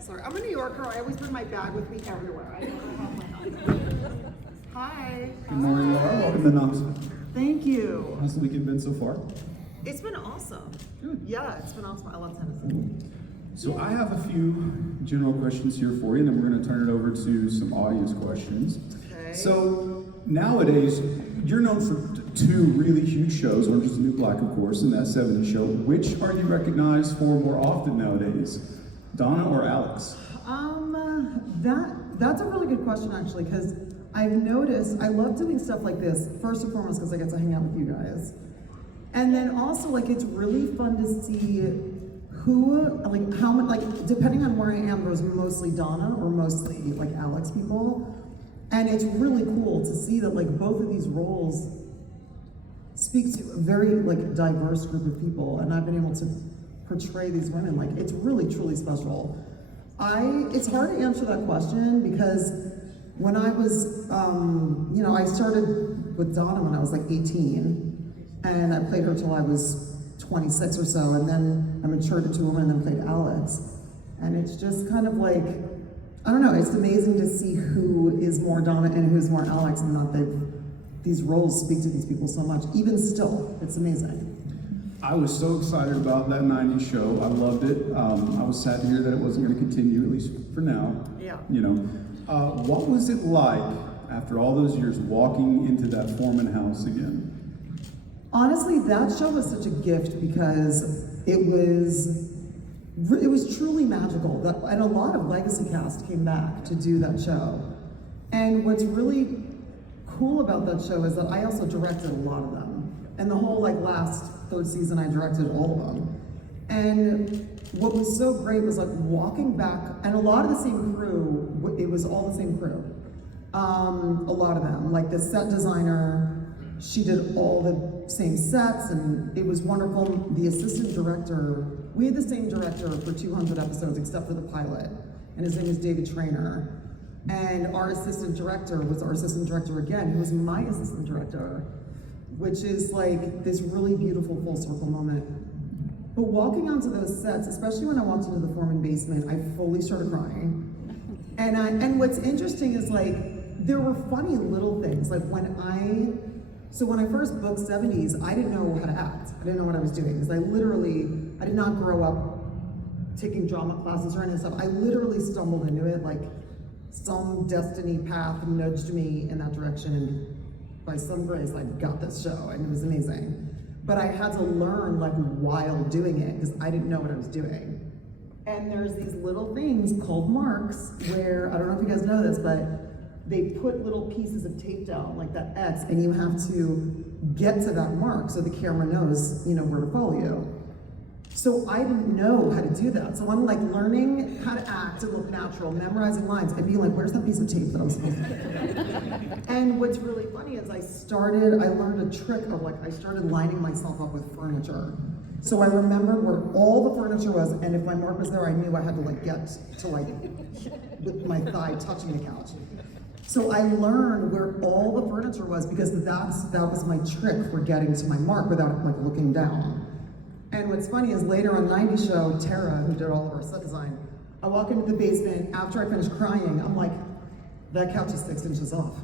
Sorry, I'm a New Yorker. I always bring my bag with me everywhere. I never have my own. Hi. Good morning, Laura. Welcome to Knoxville. Thank you. How's the weekend been so far? It's been awesome. Good. Yeah, it's been awesome. I love Tennessee. So I have a few general questions here for you, and then we're going to turn it over to some audience questions. Okay. So nowadays, you're known for two really huge shows, Orange is the New Black, of course, and that 70s show. Which are you recognized for more often nowadays, Donna or Alex? That's a really good question, actually, because I've noticed I love doing stuff like this, first and foremost because I get to hang out with you guys. And then also, like, it's really fun to see who, like, how much, like, depending on where I am, there's mostly Donna or mostly, like, Alex people. And it's really cool to see that, like, both of these roles speak to a very, like, diverse group of people. And I've been able to portray these women. Like, it's really, truly special. It's hard to answer that question because when I was, I started with Donna when I was like 18, and I played her till I was 26 or so, and then I matured into a woman and then played Alex. And it's just kind of like, I don't know, it's amazing to see who is more Donna and who's more Alex, and that these roles speak to these people so much. Even still, it's amazing. I was so excited about that 90s show. I loved it. I was sad to hear that it wasn't going to continue, at least for now. Yeah. What was it like after all those years walking into that Foreman house again? Honestly, that show was such a gift because it was truly magical. And a lot of legacy cast came back to do that show. And what's really cool about that show is that I also directed a lot of them. And the whole third season, I directed all of them. And what was so great was walking back, and a lot of the same crew, it was all the same crew. A lot of them, like the set designer, she did all the same sets, and it was wonderful. The assistant director, we had the same director for 200 episodes except for the pilot, and his name is David Traynor. And our assistant director was our assistant director again, who was my assistant director, which is like this really beautiful full circle moment. But walking onto those sets, especially when I walked into the Foreman basement, I fully started crying. And what's interesting is there were funny little things. When I first booked 70s, I didn't know how to act. I didn't know what I was doing because I did not grow up taking drama classes or any of that stuff. I literally stumbled into it, some destiny path nudged me in that direction, and by some grace, I got this show, and it was amazing. But I had to learn while doing it because I didn't know what I was doing. And there's these little things called marks where, I don't know if you guys know this, but they put little pieces of tape down, like that X, and you have to get to that mark so the camera knows, where to follow you. So I didn't know how to do that. So I'm learning how to act and look natural, memorizing lines, and being where's that piece of tape that I was supposed to do? And what's really funny is I learned a trick of I started lining myself up with furniture. So I remember where all the furniture was, and if my mark was there, I knew I had to get to with my thigh touching the couch. So I learned where all the furniture was because that was my trick for getting to my mark without looking down. And what's funny is later on 90s show, Tara, who did all of our set design, I walk into the basement, after I finish crying, I'm like, that couch is 6 inches off.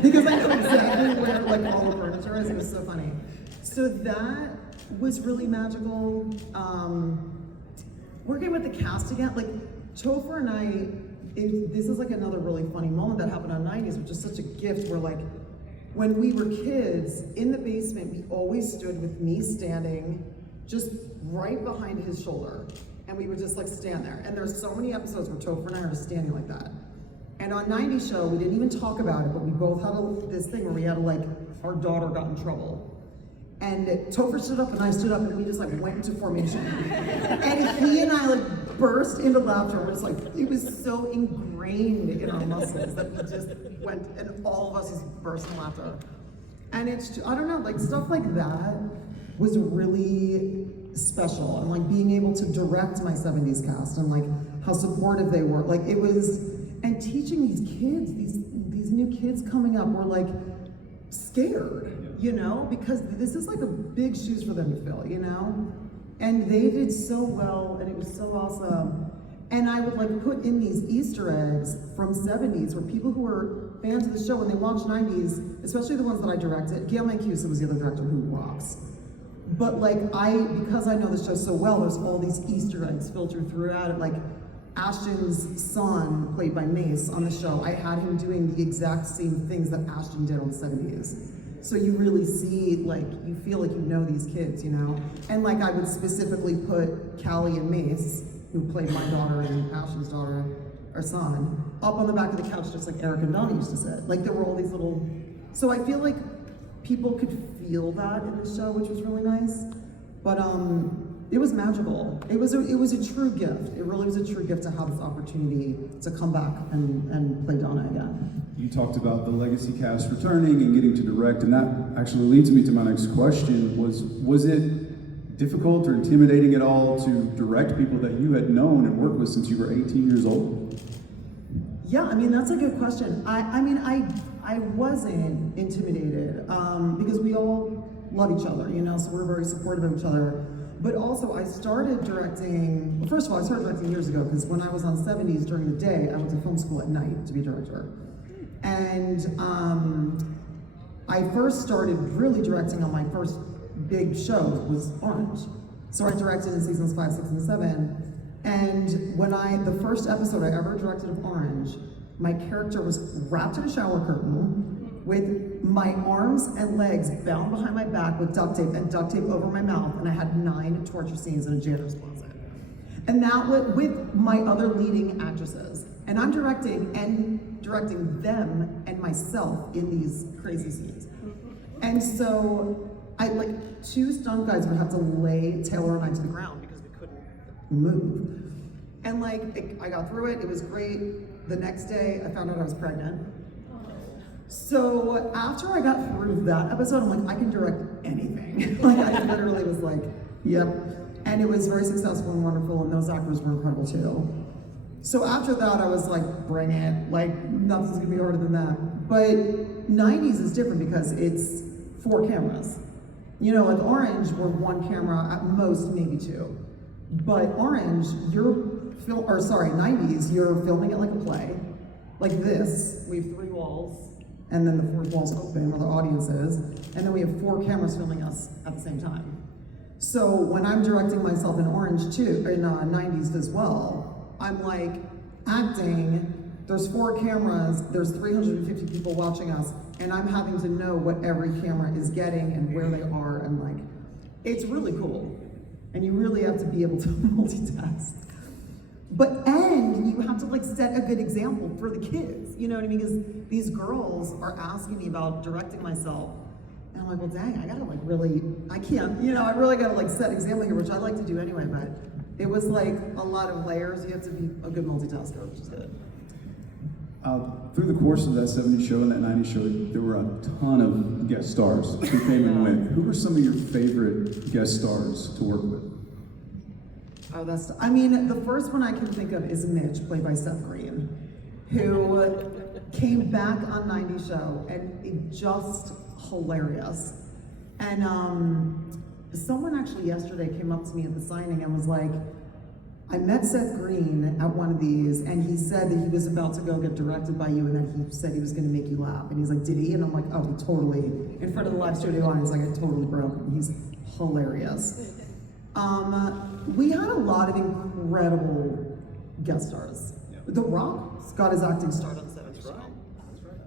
Because I know exactly where all the furniture is. It was so funny. So that was really magical. Working with the cast again, Topher and I, this is another really funny moment that happened on 90s, which is such a gift where when we were kids, in the basement, we always stood with me standing just right behind his shoulder. And we would just stand there. And there's so many episodes where Topher and I are just standing like that. And on 90s show, we didn't even talk about it, but we both had this thing where we had our daughter got in trouble. And Topher stood up and I stood up and we just went into formation. And he and I burst into laughter. We're just it was so ingrained in our muscles that we just went, and all of us just burst in laughter. And it's, I don't know, stuff like that was really special. And being able to direct my 70s cast and how supportive they were. It was, and teaching these kids, these new kids coming up were scared. you know, because this is like a big shoes for them to fill, you know? And they did so well, and it was so awesome. And I would like put in these Easter eggs from 70s where people who were fans of the show, when they watched 90s, especially the ones that I directed, Gail Mancuso was the other director who rocks. But like because I know the show so well, there's all these Easter eggs filtered throughout it. Like Ashton's son, played by Mace on the show, I had him doing the exact same things that Ashton did on the 70s. So you really see, like, you feel like you know these kids, you know? And like I would specifically put Callie and Mace, who played my daughter and Ashton's daughter, or son, up on the back of the couch just like Eric and Donnie used to sit. Like there were all these little, so I feel like people could feel that in the show, which was really nice. But it was magical. It was a true gift. It really was a true gift to have this opportunity to come back and play Donna again. You talked about the legacy cast returning and getting to direct, and that actually leads me to my next question. Was it difficult or intimidating at all to direct people that you had known and worked with since you were 18 years old? Yeah, I mean, that's a good question. I wasn't intimidated because we all love each other, you know, so we're very supportive of each other. But also I started directing, well, first of all, I started directing years ago because when I was on 70s during the day, I went to film school at night to be a director. And I first started really directing on my first big show was Orange. So I directed in seasons 5, 6, and 7. And when the first episode I ever directed of Orange, my character was wrapped in a shower curtain with my arms and legs bound behind my back with duct tape and duct tape over my mouth, and I had 9 torture scenes in a janitor's closet. And that was with my other leading actresses. And I'm directing them and myself in these crazy scenes. And so I, like, 2 stunt guys would have to lay Taylor and I to the ground because we couldn't move. And like, I got through it, it was great. The next day, I found out I was pregnant. So after I got through that episode, I'm like, I can direct anything. Like, I literally was like, yep. And it was very successful and wonderful, and those actors were incredible too. So after that, I was like, bring it. Like, nothing's gonna be harder than that. But 90s is different because it's 4 cameras. You know, like Orange, we're 1 camera, at most maybe 2. But Orange, 90s, you're filming it like a play. Like this, we have 3 walls, and then the 4th wall's open where the audience is, and then we have 4 cameras filming us at the same time. So when I'm directing myself in Orange too, in 90s as well, I'm like acting, there's 4 cameras, there's 350 people watching us, and I'm having to know what every camera is getting and where they are, and like, it's really cool. And you really have to be able to multitask. And you have to like set a good example for the kids, you know what I mean? Because these girls are asking me about directing myself, and I'm like, well, dang, I gotta like really, I can't, you know, I really gotta like set example here, which I like to do anyway, but it was like a lot of layers. You have to be a good multitasker, which is good. Through the course of that 70s show and that 90s show, there were a ton of guest stars who came and went. Who were some of your favorite guest stars to work with? Oh, I mean, the first one I can think of is Mitch, played by Seth Green, who came back on 90s show, and it just hilarious. And someone actually yesterday came up to me at the signing and was like, I met Seth Green at one of these, and he said that he was about to go get directed by you, and that he said he was gonna make you laugh. And he's like, did he? And I'm like, oh, he totally, in front of the live studio audience, like, it totally broke. And he's hilarious. We had a lot of incredible guest stars. Yeah. The Rock got his acting start on 70s show.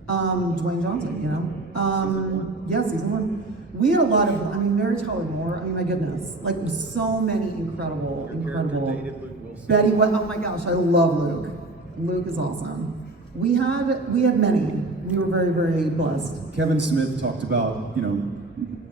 Dwayne Johnson, you know? Yeah, season 1. We had a lot of, I mean, Mary Tyler Moore, I mean, my goodness. Like, so many incredible. Betty, oh my gosh, I love Luke. Luke is awesome. We had many. We were very, very blessed. Kevin Smith talked about, you know,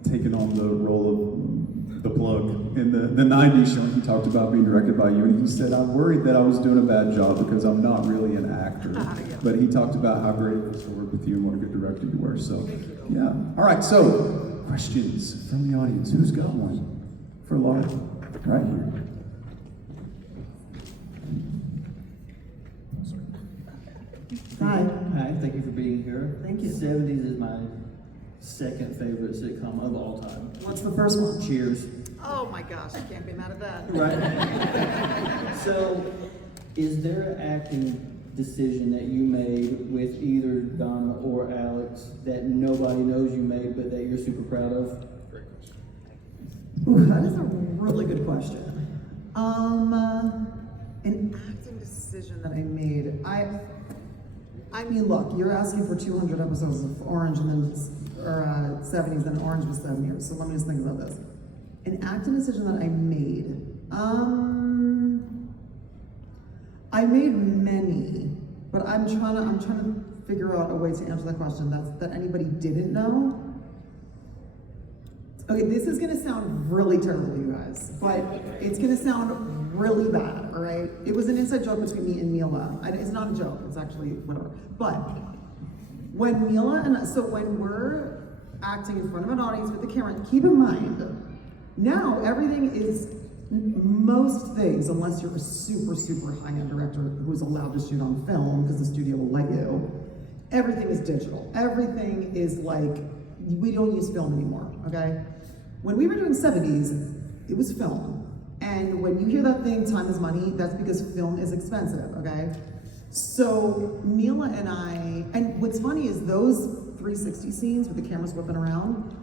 taking on the role of the plug in the 90s show. He talked about being directed by you, and he said, I'm worried that I was doing a bad job because I'm not really an actor. Yeah. But he talked about how great it was to work with you and what a good director you were. So, yeah. All right, so questions from the audience. Who's got one for Laura? Right here. Hi. Hi, thank you for being here. Thank you. 70s is my second favorite sitcom of all time. What's the first one? Cheers. Oh my gosh, I can't be mad at that. Right. So, is there an acting decision that you made with either Donna or Alex that nobody knows you made, but that you're super proud of? Ooh, that is a really good question. An acting decision that I made. I mean, look, you're asking for 200 episodes of Orange and then, 70s, and Orange was 7 years. So let me just think about this. An acting decision that I made. I made many, but I'm trying to figure out a way to answer that question that anybody didn't know. Okay, this is gonna sound really terrible, you guys, but it's gonna sound really bad, all right? It was an inside joke between me and Mila. It's not a joke, it's actually whatever. But when when we're acting in front of an audience with the camera, keep in mind, now everything is, most things, unless you're a super, super high-end director who's allowed to shoot on film because the studio will let you, everything is digital. Everything is like, we don't use film anymore, okay? When we were doing 70s, it was film. And when you hear that thing, time is money, that's because film is expensive, okay? So Mila and I, and what's funny is those 360 scenes with the cameras whipping around,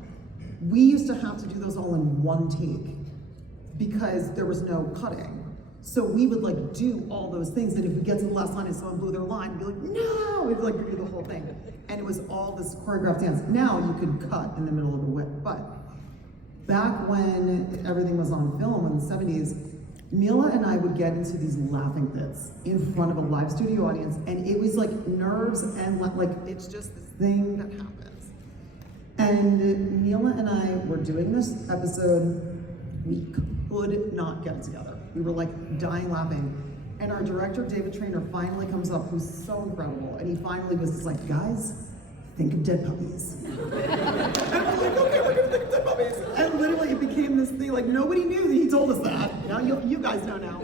we used to have to do those all in one take because there was no cutting. So we would like do all those things, and if we get to the last line and someone blew their line, we'd be like, no! We'd like do the whole thing. And it was all this choreographed dance. Now you could cut in the middle of the whip, but back when everything was on film in the 70s, Mila and I would get into these laughing fits in front of a live studio audience, and it was like nerves and like, it's just this thing that happens. And Mila and I were doing this episode, we could not get it together. We were like dying laughing. And our director, David Trainer, finally comes up, who's so incredible, and he finally was just like, guys, think of dead puppies. And we're like, okay, we're gonna think of dead puppies. And literally it became this thing, like nobody knew that he told us that. Now you guys know now.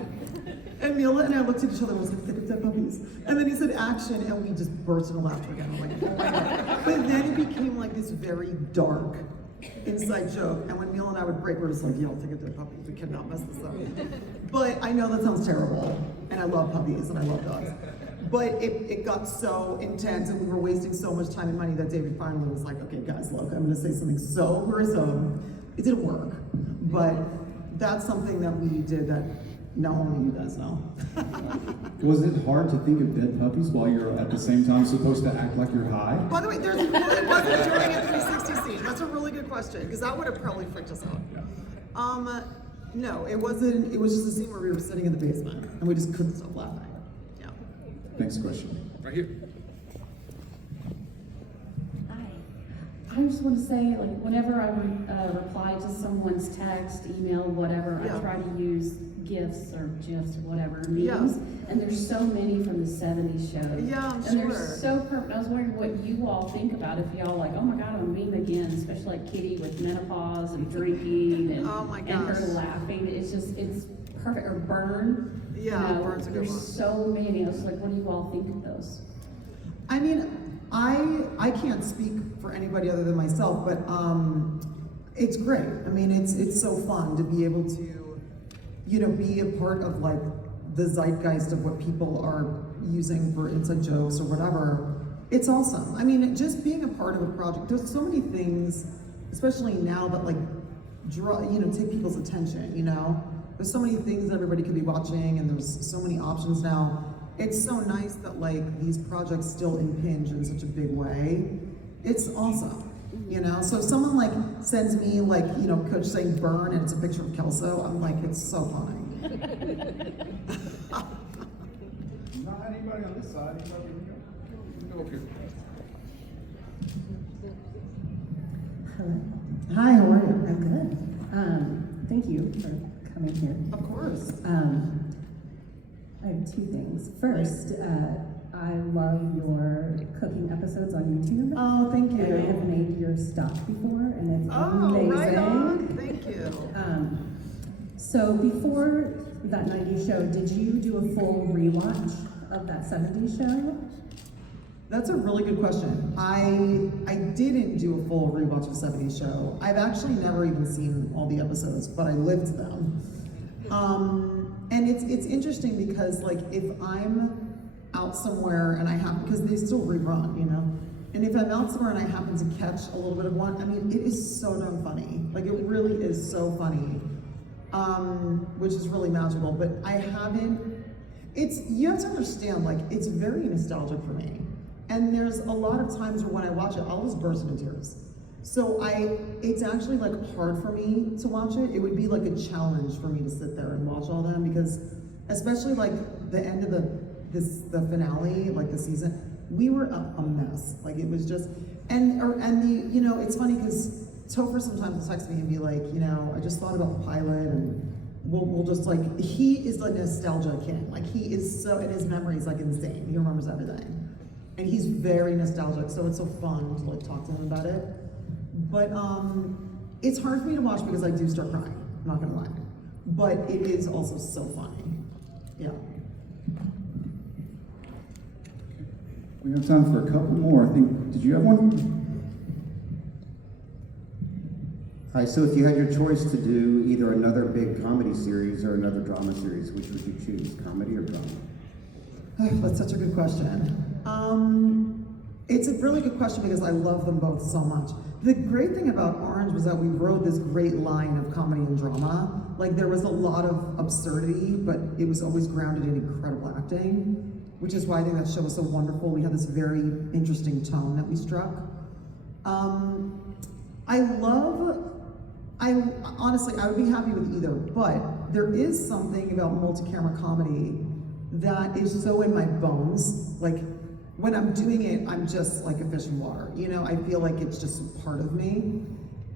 And Mila and I looked at each other and was like, think of dead puppies. And then he said action, and we just burst into laughter again. I'm like, oh my God. But then it became like this very dark inside joke. And when Mila and I would break, we're just like, yo, think of dead puppies. We cannot mess this up. But I know that sounds terrible. And I love puppies and I love dogs. But it got so intense and we were wasting so much time and money that David finally was like, okay guys, look, I'm gonna say something so gruesome. It didn't work, but that's something that we did that now only you guys know. Was it hard to think of dead puppies while you're at the same time supposed to act like you're high? By the way, it wasn't during a 360 scene. That's a really good question, because that would have probably freaked us out. No, it wasn't. It was just a scene where we were sitting in the basement and we just couldn't stop laughing. Yeah. Next question. Right here. Hi. I just want to say, like, whenever I reply to someone's text, email, whatever, Yeah. I try to use GIFs or GIFs or whatever, memes. Yeah. And there's so many from the 70s shows. Yeah, I'm and sure. they're so perfect. I was wondering what you all think about if y'all like, oh my God, I'm a meme again, especially like Kitty with menopause and drinking and, Oh my and her gosh. laughing. It's perfect. Or Burn. Yeah, You know, Burn's a good there's one. so many. I was like, what do you all think of those? I mean, I can't speak for anybody other than myself, but it's great. I mean, it's so fun to be able to, you know, be a part of like the zeitgeist of what people are using for inside jokes or whatever. It's awesome. I mean, just being a part of a project. There's so many things, especially now that like take people's attention. You know, there's so many things that everybody could be watching, and there's so many options now. It's so nice that like these projects still impinge in such a big way. It's awesome, you know? So if someone like sends me like, you know, Coach saying Burn and it's a picture of Kelso, I'm like, it's so funny. Not anybody on this side. Go up here. Hello. Hi, how are you? I'm good. Thank you for coming here. Of course. I have two things. First, I love your cooking episodes on YouTube. Oh, thank you. And I have made your stuff before, and it's Oh, amazing. right on. Thank you. So before that 90s show, did you do a full rewatch of that 70s show? That's a really good question. I didn't do a full rewatch of 70s show. I've actually never even seen all the episodes, but I lived them. And it's interesting because like if I'm out somewhere and I have, because they still rerun, you know? And if I'm out somewhere and I happen to catch a little bit of one, I mean, it is so darn funny. Like it really is so funny, which is really magical. But I haven't, you have to understand, like it's very nostalgic for me. And there's a lot of times where when I watch it, I'll just burst into tears. So it's actually like hard for me to watch it. It would be like a challenge for me to sit there and watch all them because especially like the end of the finale, like the season, we were a mess. Like it was just, you know, it's funny because Topher sometimes will text me and be like, you know, I just thought about the pilot and we'll just like, he is like nostalgia king. Like he is so, and his memory is like insane. He remembers everything. And he's very nostalgic, so it's so fun to like talk to him about it. But it's hard for me to watch because I do start crying, I'm not gonna lie. But it is also so funny, yeah. We have time for a couple more. I think, did you have one? Hi, so if you had your choice to do either another big comedy series or another drama series, which would you choose, comedy or drama? That's such a good question. It's a really good question because I love them both so much. The great thing about Orange was that we rode this great line of comedy and drama. Like there was a lot of absurdity, but it was always grounded in incredible acting, which is why I think that show was so wonderful. We had this very interesting tone that we struck. Honestly, I would be happy with either, but there is something about multi-camera comedy that is so in my bones. Like when I'm doing it, I'm just like a fish in water. You know, I feel like it's just part of me.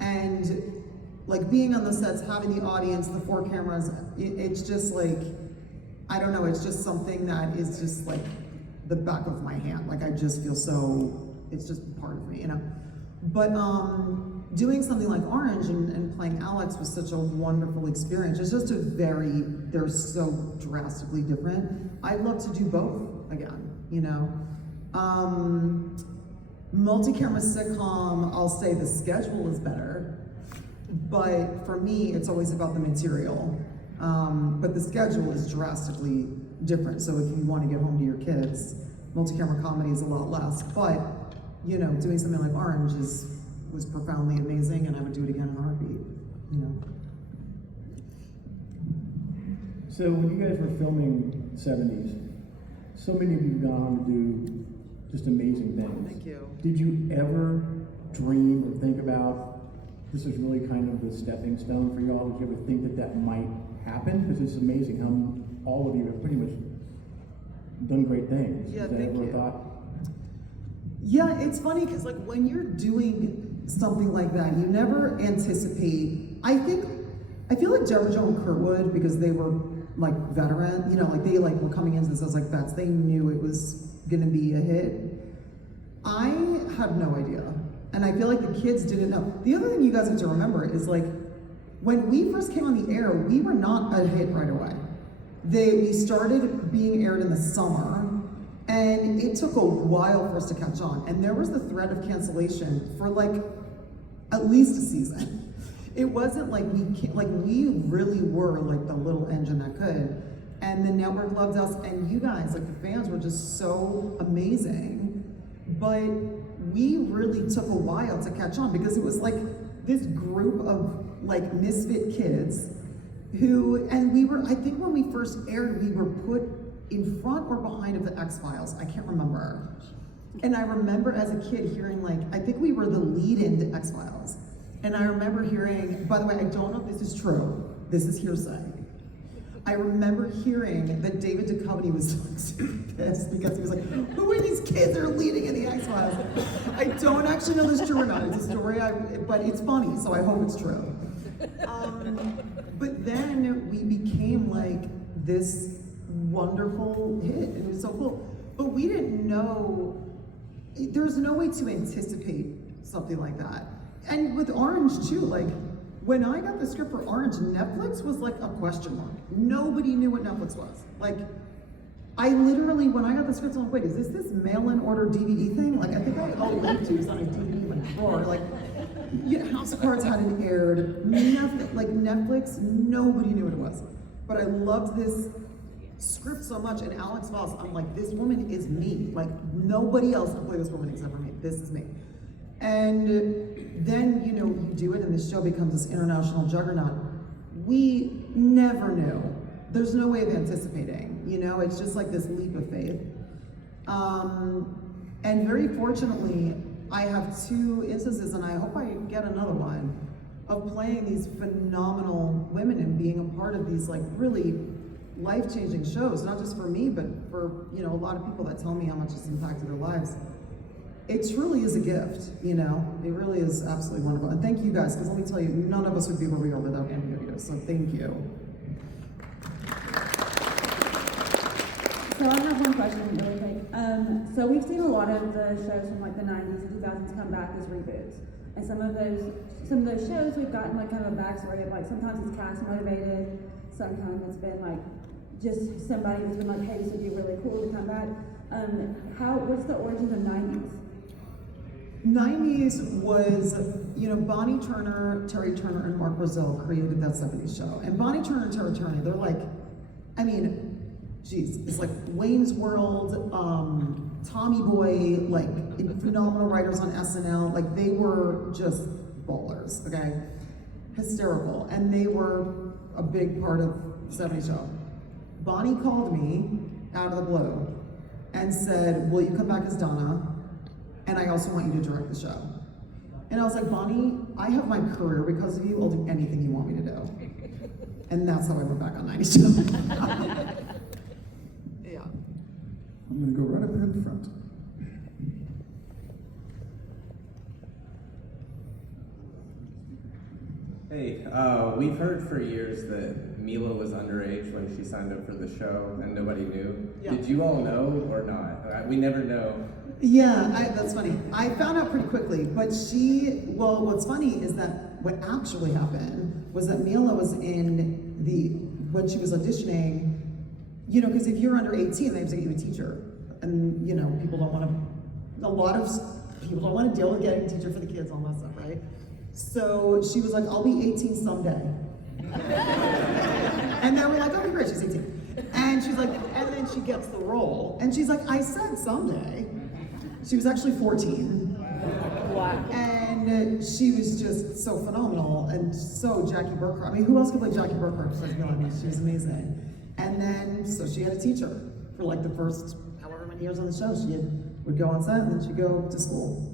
And like being on the sets, having the audience, the 4 cameras, it's just like, I don't know, it's just something that is just like the back of my hand. Like I just feel so, it's just part of me, you know? But doing something like Orange and playing Alex was such a wonderful experience. It's just they're so drastically different. I'd love to do both again, you know? Multi-camera sitcom, I'll say the schedule is better, but for me, it's always about the material. But the schedule is drastically different. So if you want to get home to your kids, multi-camera comedy is a lot less. But, you know, doing something like Orange was profoundly amazing, and I would do it again in a heartbeat, you know. So when you guys were filming 70s, so many of you have gone on to do just amazing things. Thank you. Did you ever dream or think about this is really kind of the stepping stone for y'all? Did you ever think that might happen? Because it's amazing how all of you have pretty much done great things. Yeah, Is that thank ever you. a thought? Yeah, it's funny because like when you're doing something like that, you never anticipate. I feel like Deborah Jo and Kurtwood, because they were like veteran, you know, like they like were coming into this as like vets. They knew it was gonna be a hit. I had no idea, and I feel like the kids didn't know. The other thing you guys have to remember is like when we first came on the air, we were not a hit right away. We started being aired in the summer. And it took a while for us to catch on. And there was the threat of cancellation for like at least a season. It wasn't like we really were like the little engine that could. And the network loved us, and you guys, like the fans were just so amazing. But we really took a while to catch on because it was like this group of like misfit kids who, and we were, I think when we first aired, we were put in front or behind of the X-Files, I can't remember. And I remember as a kid hearing like, I think we were the lead-in to X-Files. And I remember hearing, by the way, I don't know if this is true, this is hearsay. I remember hearing that David Duchovny was so pissed because he was like, who are these kids that are leading in the X-Files? I don't actually know if this is true or not. It's a story, but it's funny, so I hope it's true. But then we became like this wonderful hit, and it was so cool. But we didn't know, there was no way to anticipate something like that. And with Orange too, like when I got the script for Orange, Netflix was like a question mark. Nobody knew what Netflix was. Like, I literally, when I got the script, I'm like, wait, is this mail-in order DVD thing? Like, I think I owe late dues on a DVD in my drawer. Like, House of Cards hadn't aired. Netflix, nobody knew what it was. But I loved this script so much, and Alex Voss, I'm like, this woman is me. Like, nobody else can play this woman except for me. This is me. And then, you do it, and the show becomes this international juggernaut. We never knew. There's no way of anticipating, it's just like this leap of faith. And very fortunately, I have 2 instances, and I hope I get another one, of playing these phenomenal women and being a part of these like really life-changing shows, not just for me, but for, a lot of people that tell me how much it's impacted their lives. It truly is a gift, it really is absolutely wonderful. And thank you guys, because let me tell you, none of us would be where we are without any of you, so thank you. So I have one question really quick. So we've seen a lot of the shows from like the 90s and 2000s come back as reboots. And some of those shows we've gotten like kind of a backstory of like sometimes it's cast motivated, sometimes it's been like just somebody who's been like, hey, this would be really cool to come back. What's the origins of 90s? 90s was, Bonnie Turner, Terry Turner, and Mark Brazil created that 70s show. And Bonnie Turner and Terry Turner, they're like, it's like Wayne's World, Tommy Boy, like phenomenal writers on SNL. Like they were just ballers, okay? Hysterical. And they were a big part of the 70s show. Bonnie called me out of the blue and said, will you come back as Donna? And I also want you to direct the show. And I was like, Bonnie, I have my career because of you. I'll do anything you want me to do. And that's how I went back on 90s show. Yeah. I'm gonna go right up here in the front. Hey, we've heard for years that Mila was underage when she signed up for the show and nobody knew. Yeah. Did you all know or not? We never know. Yeah, that's funny. I found out pretty quickly, but what's funny is that what actually happened was that Mila was when she was auditioning, because if you're under 18, they have to get you a teacher. And, people don't want to, a lot of people don't want to deal with getting a teacher for the kids, all that stuff, right? So she was like, I'll be 18 someday. And they were like, okay, great, she's 18. And she's like, and then she gets the role. And she's like, I said someday. She was actually 14. Wow. And she was just so phenomenal and so Jackie Burkhart. Who else could play Jackie Burkhart besides Mila? She was amazing. And then, so she had a teacher for like the first however many years on the show. She would go on set and then she'd go to school.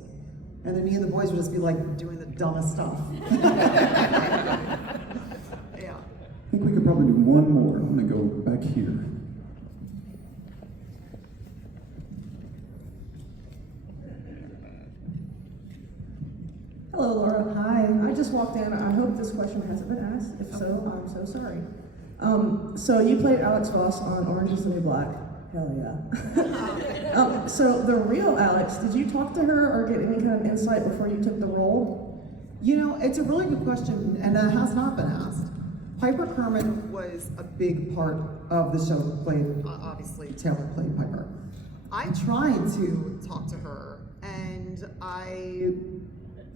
And then me and the boys would just be like doing the dumbest stuff. Yeah. I think we could probably do one more. I'm gonna go back here. Hello, Laura. Hi. I just walked in. I hope this question hasn't been asked. If so, I'm so sorry. So you played Alex Voss on Orange is the New Black. Hell yeah. So the real Alex, did you talk to her or get any kind of insight before you took the role? It's a really good question, and it has not been asked. Piper Kerman was a big part of the show. Obviously, Taylor played Piper. I tried to talk to her, and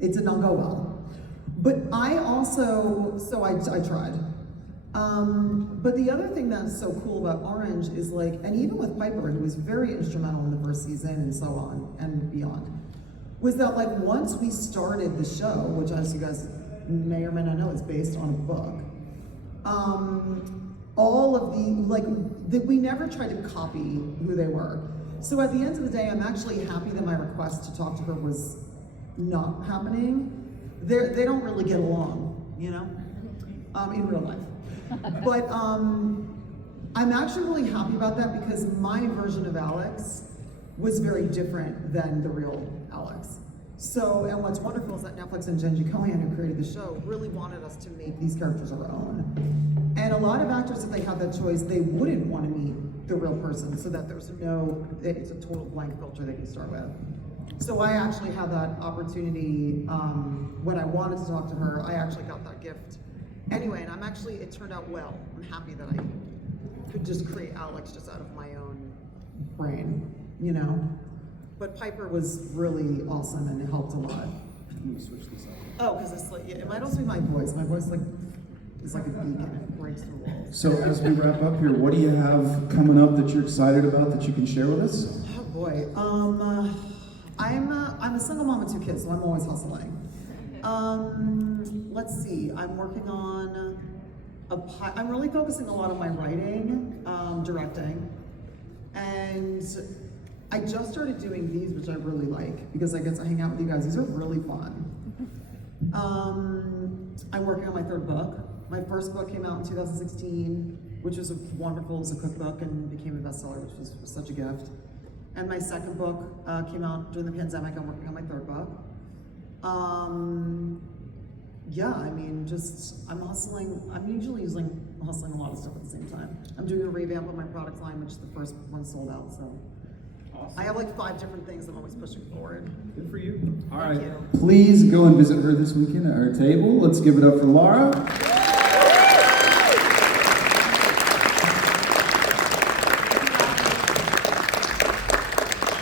it did not go well. But I tried. But the other thing that's so cool about Orange is and even with Piper, who was very instrumental in the first season and so on and beyond, was that once we started the show, which as you guys may or may not know, is based on a book, all of we never tried to copy who they were. So at the end of the day, I'm actually happy that my request to talk to her was not happening. They don't really get along, in real life. But I'm actually really happy about that because my version of Alex was very different than the real Alex. So, and what's wonderful is that Netflix and Jenji Kohan, who created the show, really wanted us to make these characters our own. And a lot of actors, if they had that choice, they wouldn't want to meet the real person so that it's a total blank filter they can start with. So I actually had that opportunity when I wanted to talk to her. I actually got that gift anyway, and it turned out well. I'm happy that I could just create Alex just out of my own brain, you know? But Piper was really awesome and it helped a lot. Let me switch this up. Oh, because it's like, yeah, it might also be my voice. My voice is like a beacon. It breaks through walls. So as we wrap up here, what do you have coming up that you're excited about that you can share with us? Oh boy. I'm a single mom with 2 kids, so I'm always hustling. Let's see. I'm working on I'm really focusing a lot on my writing, directing, and I just started doing these, which I really like because I get to hang out with you guys. These are really fun. I'm working on my 3rd book. My first book came out in 2016, which was wonderful. It was a cookbook and became a bestseller, which was such a gift. And my 2nd book came out during the pandemic. I'm working on my 3rd book. Yeah, I mean, I'm hustling. I'm usually hustling a lot of stuff at the same time. I'm doing a revamp of my product line, which the first one sold out, so. Awesome. I have like 5 different things I'm always pushing forward. Good for you. All right. you. Please go and visit her this weekend at her table. Let's give it up for Laura.